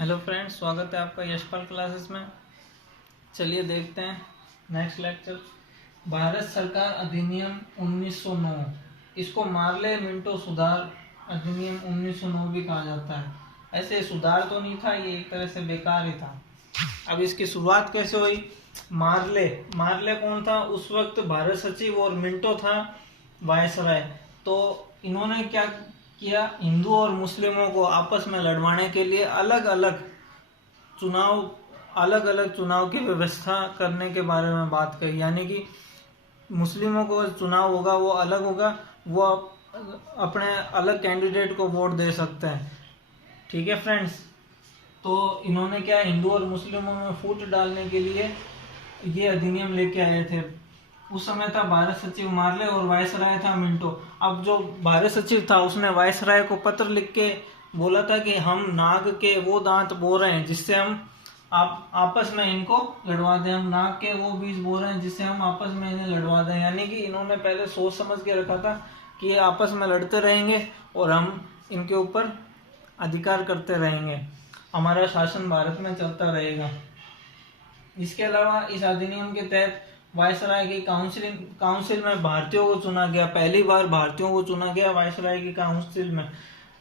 Hello friends, स्वागत है आपका यशपाल क्लासेस में। चलिए देखते हैं नेक्स्ट लेक्चर। भारत सरकार अधिनियम 1909, इसको मार्ले मिंटो सुधार अधिनियम 1909 भी कहा जाता है। ऐसे सुधार तो नहीं था, ये एक तरह से बेकार ही था। अब इसकी शुरुआत कैसे हुई? मार्ले मार्ले कौन था? उस वक्त भारत सचिव और मिंटो था वायसराय। तो इन्होंने क्या किया, हिंदू और मुस्लिमों को आपस में लड़वाने के लिए अलग अलग चुनाव की व्यवस्था करने के बारे में बात कही। यानी कि मुस्लिमों को चुनाव होगा वो अलग होगा, वो अपने अलग कैंडिडेट को वोट दे सकते हैं। ठीक है फ्रेंड्स, तो इन्होंने क्या, हिंदू और मुस्लिमों में फूट डालने के लिए ये अधिनियम लेके आए थे। उस समय था भारत सचिव मार्ले और वायसराय था मिंटो। अब जो भारत सचिव था उसने वायसराय को पत्र लिख के बोला था कि हम नाग के वो दांत बो रहे हैं जिससे हम आप आपस में इनको लड़वा दें। हम नाग के वो बीज बो रहे हैं जिससे हम आपस में इन्हें लड़वा दें। यानी कि इन्होंने पहले सोच समझ के रखा था कि ये आपस में लड़ते रहेंगे और हम इनके ऊपर अधिकार करते रहेंगे, हमारा शासन भारत में चलता रहेगा। इसके अलावा इस अधिनियम के तहत वायसराय की काउंसिल में भारतीयों को चुना गया। पहली बार भारतीयों को चुना गया वायसराय की काउंसिल में।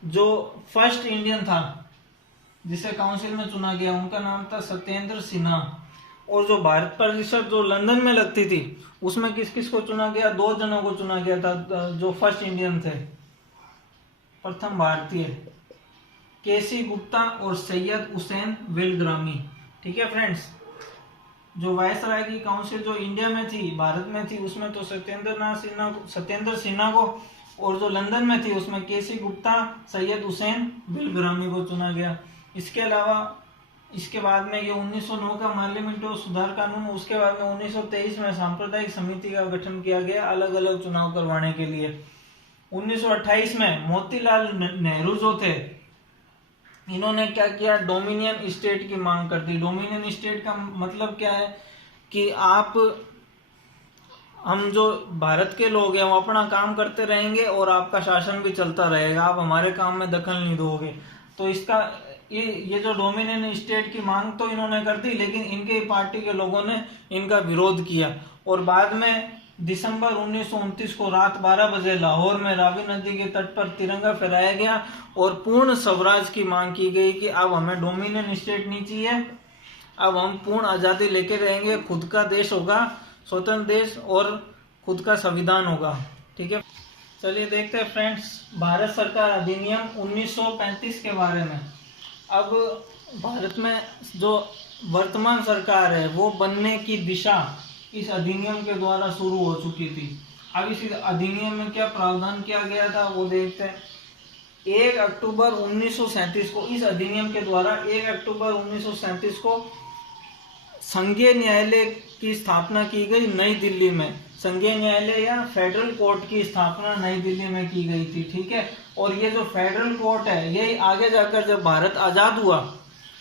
जो फर्स्ट इंडियन था जिसे काउंसिल में चुना गया उनका नाम था सत्येंद्र सिन्हा। और जो भारत परिषद जो लंदन में लगती थी उसमें किस किस को चुना गया? 2 जनों को चुना गया था जो फर्स्ट इंडियन थे, प्रथम भारतीय, केसी गुप्ता और सैयद हुसैन विलग्रामी। ठीक है फ्रेंड्स, जो वायसराय की काउंसिल जो इंडिया में थी, भारत में थी, उसमें तो सत्येंद्र सिन्हा को, और जो लंदन में थी उसमें केसी गुप्ता, सैयद हुसैन विलग्रामी को चुना गया। इसके अलावा इसके बाद में ये 1909 का मार्ले मिंटो सुधार कानून, उसके बाद में 1923 में सांप्रदायिक समिति का गठन किया गया अलग अलग चुनाव करवाने के लिए। 1928 में मोतीलाल नेहरू जो थे इन्होंने क्या किया, डोमिनियन स्टेट की मांग कर दी। डोमिनियन स्टेट का मतलब क्या है कि हम जो भारत के लोग हैं वो अपना काम करते रहेंगे और आपका शासन भी चलता रहेगा, आप हमारे काम में दखल नहीं दोगे। तो इसका ये जो डोमिनियन स्टेट की मांग तो इन्होंने कर दी, लेकिन इनके पार्टी के लोगों ने इनका विरोध किया। और बाद में दिसंबर 1929 को रात 12 बजे लाहौर में रावी नदी के तट पर तिरंगा फहराया गया और पूर्ण स्वराज की मांग की गई कि अब हमें डोमिनियन स्टेट नहीं चाहिए, अब हम पूर्ण आजादी लेके रहेंगे, खुद का देश होगा, स्वतंत्र देश, और खुद का संविधान होगा। ठीक है, चलिए देखते हैं फ्रेंड्स भारत सरकार अधिनियम 1935 के बारे में। अब भारत में जो वर्तमान सरकार है वो बनने की दिशा इस अधिनियम के द्वारा शुरू हो चुकी थी। अब इस अधिनियम में क्या प्रावधान किया गया था वो देखते हैं। 1 अक्टूबर 1937 को इस अधिनियम के द्वारा 1 अक्टूबर 1937 को संघीय न्यायालय की स्थापना की गई नई दिल्ली में। संघीय न्यायालय या फेडरल कोर्ट की स्थापना नई दिल्ली में की गई थी। ठीक है, और ये जो फेडरल कोर्ट है ये आगे जाकर जब भारत आजाद हुआ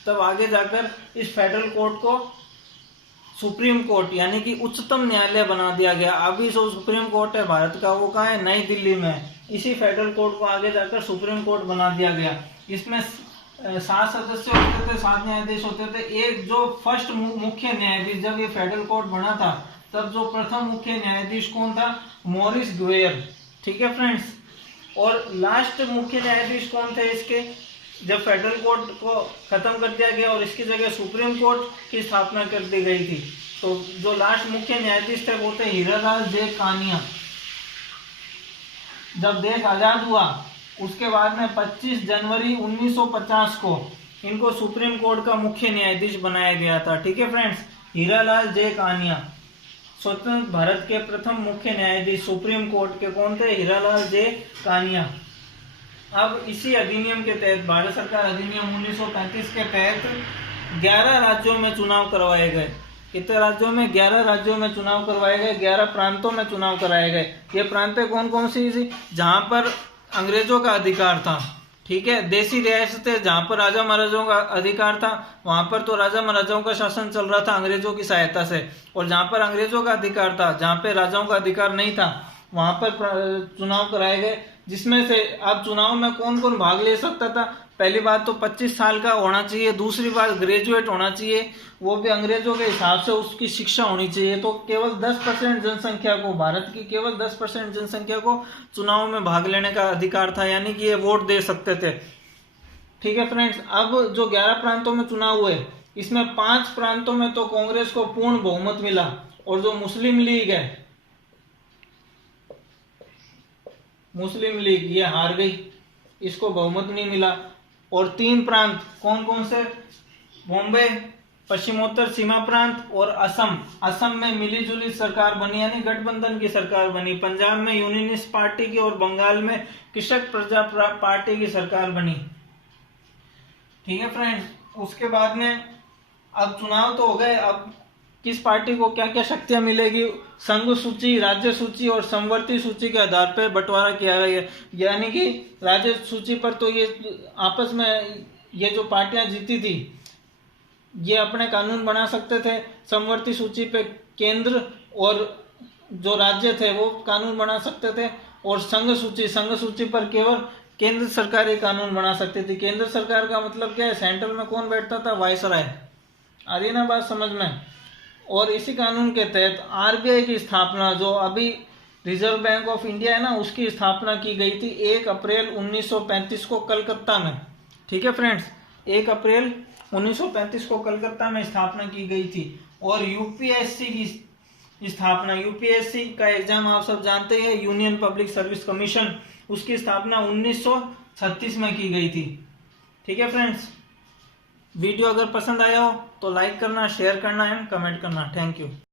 तब आगे जाकर इस फेडरल कोर्ट को सुप्रीम कोर्ट यानी कि उच्चतम न्यायालय बना दिया गया। अभी जो सुप्रीम कोर्ट है भारत का वो कहाँ है? नई दिल्ली में। इसी फेडरल कोर्ट को आगे जाकर सुप्रीम कोर्ट बना दिया गया। इसमें 7 सदस्य होते थे, 7 न्यायाधीश होते थे। एक जो फर्स्ट मुख्य न्यायाधीश, जब ये फेडरल कोर्ट बना था तब जो प्रथम मुख्य न्यायाधीश कौन था? मॉरिस ग्वेयर। ठीक है फ्रेंड्स, और लास्ट मुख्य न्यायाधीश कौन थे इसके, जब फेडरल कोर्ट को खत्म कर दिया गया और इसकी जगह सुप्रीम कोर्ट की स्थापना कर दी गई थी, तो जो लास्ट मुख्य न्यायाधीश थे वो थे हीरालाल जे कानिया। जब देश आजाद हुआ उसके बाद में 25 जनवरी 1950 को इनको सुप्रीम कोर्ट का मुख्य न्यायाधीश बनाया गया था। ठीक है फ्रेंड्स, हीरालाल जे कानिया स्वतंत्र भारत के प्रथम मुख्य न्यायाधीश सुप्रीम कोर्ट के कौन थे? हीरालाल जे कानिया। अब इसी अधिनियम के तहत भारत सरकार अधिनियम 1935 के तहत 11 राज्यों में चुनाव करवाए गए। कितने राज्यों में? 11 राज्यों में चुनाव करवाए गए, 11 प्रांतों में चुनाव कराए गए। ये प्रांतें कौन कौन सी थी? जहां पर अंग्रेजों का अधिकार था। ठीक है, देसी रियासतें जहां पर राजा महाराजाओं का अधिकार था वहां पर तो राजा महाराजाओं का शासन चल रहा था अंग्रेजों की सहायता से, और जहां पर अंग्रेजों का अधिकार था, जहां पे राजाओं का अधिकार नहीं था, वहां पर चुनाव कराए गए। जिसमें से अब चुनाव में कौन कौन भाग ले सकता था। पहली बात तो 25 साल का होना चाहिए, दूसरी बात ग्रेजुएट होना चाहिए, वो भी अंग्रेजों के हिसाब से उसकी शिक्षा होनी चाहिए। तो केवल 10% जनसंख्या को, भारत की केवल 10% जनसंख्या को चुनाव में भाग लेने का अधिकार था, यानी कि ये वोट दे सकते थे। ठीक है फ्रेंड्स, अब जो 11 प्रांतों में चुनाव हुए, इसमें 5 प्रांतों में तो कांग्रेस को पूर्ण बहुमत मिला, और जो मुस्लिम लीग है, मुस्लिम लीग ये हार गई, इसको बहुमत नहीं मिला। और 3 प्रांत कौन कौन से, बॉम्बे, पश्चिमोत्तर सीमा प्रांत और असम, असम में मिली जुली सरकार बनी, यानी गठबंधन की सरकार बनी। पंजाब में यूनियनिस्ट पार्टी की और बंगाल में कृषक प्रजा पार्टी की सरकार बनी। ठीक है फ्रेंड्स, उसके बाद में अब चुनाव तो हो गए, अब किस पार्टी को क्या क्या शक्तियां मिलेगी, संघ सूची, राज्य सूची और समवर्ती सूची के आधार पर बंटवारा किया गया है। यानी कि राज्य सूची पर तो ये आपस में ये जो पार्टियां जीती थी ये अपने कानून बना सकते थे, समवर्ती सूची पे केंद्र और जो राज्य थे वो कानून बना सकते थे, और संघ सूची पर केवल केंद्र सरकार ही कानून बना सकती थी। केंद्र सरकार का मतलब क्या है, सेंट्रल में कौन बैठता था, वायसराय। आ रही ना बात समझ में। और इसी कानून के तहत आरबीआई की स्थापना, जो अभी रिजर्व बैंक ऑफ इंडिया है ना, उसकी स्थापना की गई थी 1 अप्रैल 1935 को कलकत्ता में। ठीक है फ्रेंड्स, 1 अप्रैल 1935 को कलकत्ता में स्थापना की गई थी। और यूपीएससी की स्थापना, यूपीएससी का एग्जाम आप सब जानते हैं, यूनियन पब्लिक सर्विस कमीशन, उसकी स्थापना 1936 में की गई थी। ठीक है फ्रेंड्स, वीडियो अगर पसंद आया हो तो लाइक करना, शेयर करना एंड कमेंट करना। Thank you.